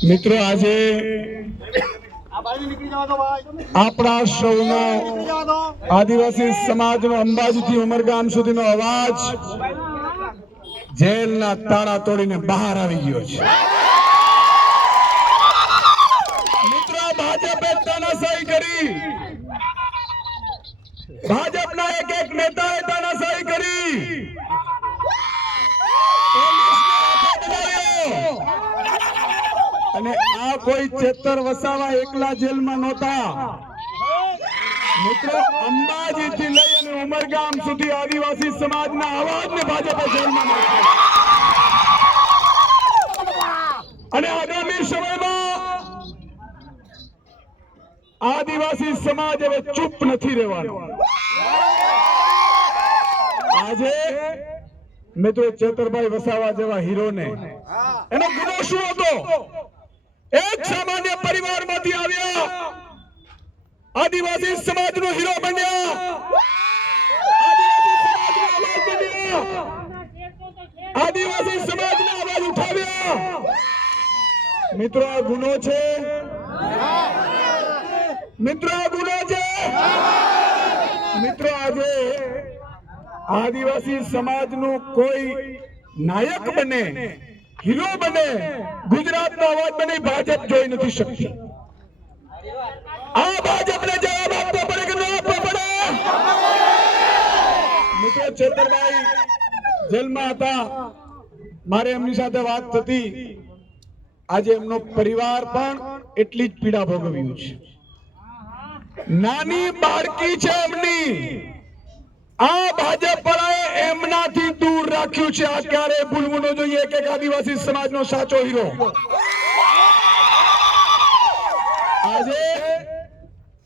મિત્રો, આજે આપણા સૌનો આદિવાસી સમાજનો અંબાજીથી ઉમરગામ સુધીનો અવાજ જેલના તાળા તોડીને બહાર આવી ગયો છે. મિત્રો ભાજપે તાનાશાહી કરી. ભાજપના એક એક નેતાએ તાનાશાહી કરી પોલીસને હાથે બોલાવ્યો. અને આ કોઈ ચેતર વસાવા એકલા જેલમાં નહોતા. મિત્રો અંબાજી થી લઈ અને ઉમરગામ સુધી આદિવાસી સમાજના અવાજને ભાજપે જેલમાં અને આગામી સમયમાં આદિવાસી સમાજ હવે ચૂપ નથી રહેવાનો. આજે મિત્રો ચેતરભાઈ વસાવા જેવા હીરોને એનો ગુનો શું હતો? એક સામાન્ય પરિવારમાંથી આવ્યા. આદિવાસી સમાજનો હીરો બન્યા. આદિવાસી સમાજનો અવાજ ઉઠાવ્યા. મિત્રો, આ ગુનો છે? મિત્રો, આ ગુનો છે? મિત્રો, આજે આદિવાસી સમાજનું કોઈ નાયક બને. હીરો બને, ગુજરાતનો અવાજ બને, ભાજપ જોઈ નથી શકતી. આ ભાજપને જવાબ આપવો પડે કે ન આપવો પડે? મિત્રો ચેતરભાઈ જેલમાં હતા. મારે એમની સાથે વાત થતી. આજે એમનો પરિવાર પણ એટલી જ પીડા ભોગવ્યું છે. નાની બાળકી છે એમની. આ ભાજપ વાળાએ એમનાથી દૂર રાખ્યું છે. આ ભૂલવું ન જોઈએ. એક આદિવાસી સમાજનો સાચો હીરો. આજે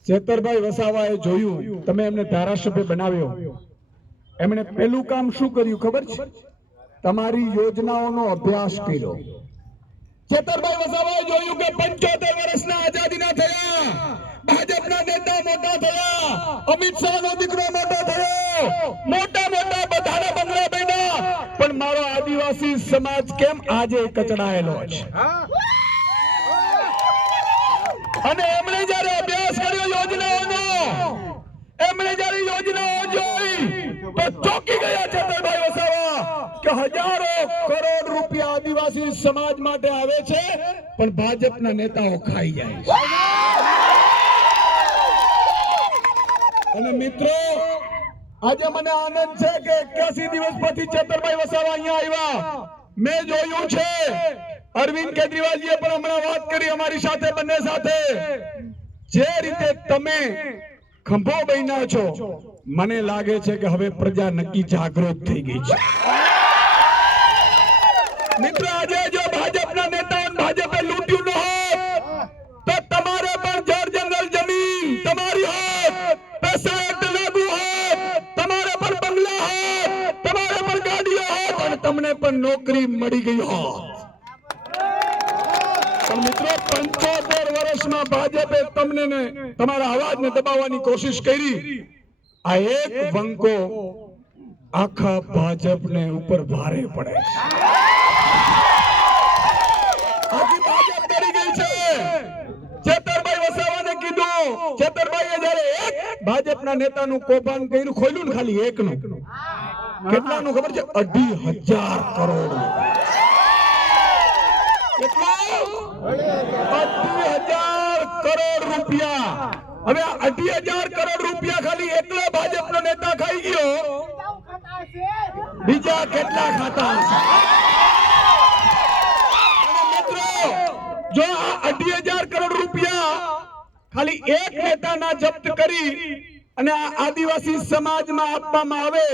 જેતરભાઈ વસાવાએ જોયું. તમે એમને ધારાસભ્ય બનાવ્યો. એમણે પહેલું કામ શું કર્યું ખબર છે? તમારી યોજનાઓનો અભ્યાસ કર્યો. જેતરભાઈ વસાવાએ જોયું કે પંચોતેર વર્ષના આઝાદીના થયા. ભાજપના નેતા મોટા થયા. અમિત શાહ નો દીકરો મોટો થયો. મોટા મોટા બધાના બંગલા બન્યા. પણ મારો આદિવાસી સમાજ કેમ આજે કચડાયેલો છે? અને એમણે જ્યારે અભ્યાસ કર્યો યોજનાઓનો, એમણે જ્યારે યોજનાઓ જોઈ, તો ચોંકી ગયા ચેતરભાઈ વસાવા કે હજારો કરોડ રૂપિયા આદિવાસી સમાજ માટે આવે છે, પણ ભાજપના નેતાઓ ખાઈ જાય છે. અને મિત્રો આજે મને આનંદ છે કે એક્યાસી દિવસ પછી ચેતરભાઈ વસાવા અહીંયા આવ્યા. મેં જોયું છે. અરવિંદ કેજરીવાલજીએ પણ હમણાં વાત કરી અમારી સાથે, બંને સાથે. જે રીતે તમે ખંભો બન્યા છો, મને લાગે છે કે હવે પ્રજા નક્કી જાગૃત થઈ ગઈ છે. મિત્રો, આજે નોકરી મળી ગઈ હોત. મિત્રો, પંચોતેર વર્ષમાં ભાજપે તમને ને તમારા અવાજને દબાવવાની કોશિશ કરી. આ એક વંકો આખા ભાજપને ઉપર ભારે પડે ભાજપ ડરી ગઈ છે. ચેતરભાઈ વસાવાને કીધું. ચેતરભાઈએ જ્યારે એક ભાજપના નેતાનું કૌભાંડ કર્યું, ખોલ્યું ખાલી એકનું. કેટલાનું ખબર છે? અઢી હજાર કરોડ. કરોડ રૂપિયા. હવે અઢી હજાર કરોડ રૂપિયા ખાલી એકલા ભાજપનો નેતા ખાઈ ગયો. બીજા કેટલા ખાતા મિત્રો, જો આ અઢી હજાર કરોડ રૂપિયા ખાલી એક નેતાના જપ્ત કરી અને આ આદિવાસી સમાજમાં આપવામાં આવે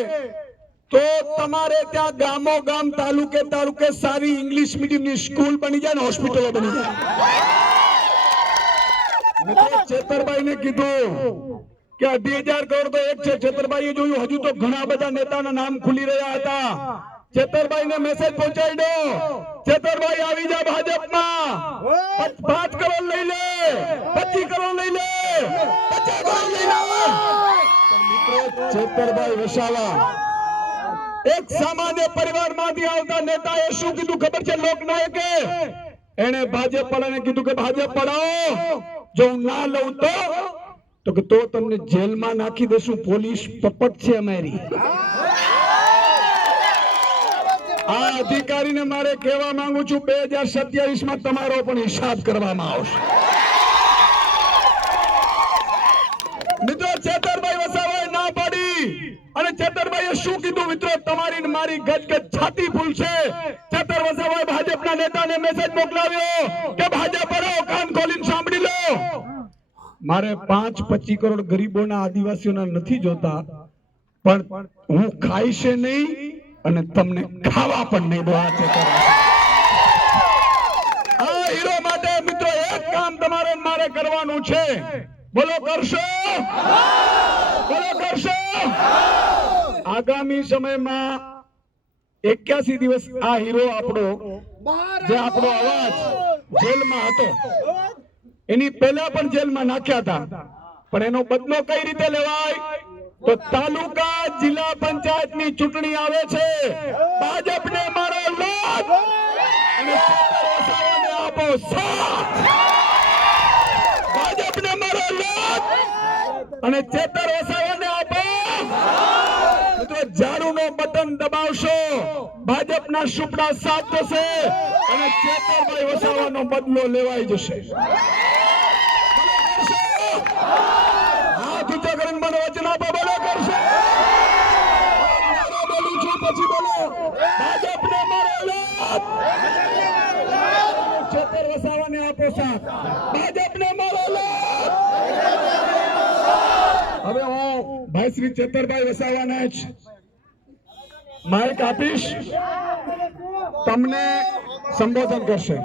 તો તમારે ત્યાં ગામો ગામ, તાલુકે તાલુકે સારી ઇંગ્લિશ મીડિયમની સ્કૂલ બની જાય ને હોસ્પિટલો બની જાય. મિત્રો ચેતરભાઈને કીધું કે અઢી હજાર કરોડ તો એક છે. ચેતરભાઈએ જોયું, હજુ તો ઘણા બધા નેતાના નામ ખુલી રહ્યા હતા. ચેતરભાઈ ને મેસેજ પહોંચાડી દો. છેતરભાઈ આવી જા ભાજપમાં. પાંચ કરોડ લઈ લે. પચીસ કરોડ લઈ લે. પચાસ કરોડ લઈ લે. ચેતરભાઈ વસાવા એક સામાન્ય પરિવારમાંથી આવતા નેતાએ શું કીધું ખબર છે લોકનાયકે? એને ભાજપ વાળાને કીધું કે ભાજપ પડાવો જો હું ના લઉં તો? તો કે તો તમને જેલમાં નાખી દેશું, પોલીસ પપટ છે અમારી. આ અધિકારીને મારે કહેવા માંગુ છું, બે હજાર સત્યાવીસમાં તમારો પણ હિસાબ કરવામાં આવશે મિત્રો ચેતરભાઈ વસાવાએ ના પાડી અને ચેતરભાઈએ શું કીધું? મિત્રો, તમારી મારી ગજ છાતી ફૂલશે. ચેતર વસાવાએ ભાજપના નેતાને મેસેજ મોકલાવ્યો કે ભાજપ પડાવો કાન ખોલીને સાંભળી લો. મારે પાંચ પચી કરોડ ગરીબોના આદિવાસીઓના નથી જોતા, પણ હું ખાઈશે નહીં અને તમને ખાવા પણ નહીં દો આ ચેતર હીરો માટે મિત્રો, એક કામ તમારે મારે કરવાનું છે. બોલો, કરશો? બોલો, કરશો? આગામી સમયમાં એક્યાસી દિવસ આ હીરો આપણો જે આપણો અવાજ જેલમાં હતો. એની પહેલા પણ જેલમાં નાખ્યા હતા. પણ એનો બદલો કઈ રીતે લેવાય? તો તાલુકા જિલ્લા પંચાયતની ચૂંટણી આવે છે. ભાજપને મારો લોટ અને આપો સાથ. ભાજપને મારો લોટ અને ચેતર વસાવાને આપો મિત્રો ઝાડુનો બટન દબાવશો ભાજપના સુપડા સાફ થશે અને ચેતરભાઈ વસાવાનો બદલો લેવાઈ જશે. હાથ ઊંચા કરીને મને વચન આપો બોલો કરશે. બોલું છું, પછી બોલો. ભાજપને મારો ચેતર વસાવાને આપો સાથ. ભાજપને મારો હવે હું ભાઈ શ્રી ચેતરભાઈ વસાવાના જ. માઇક આપીશ. તમને સંબોધન કરશે.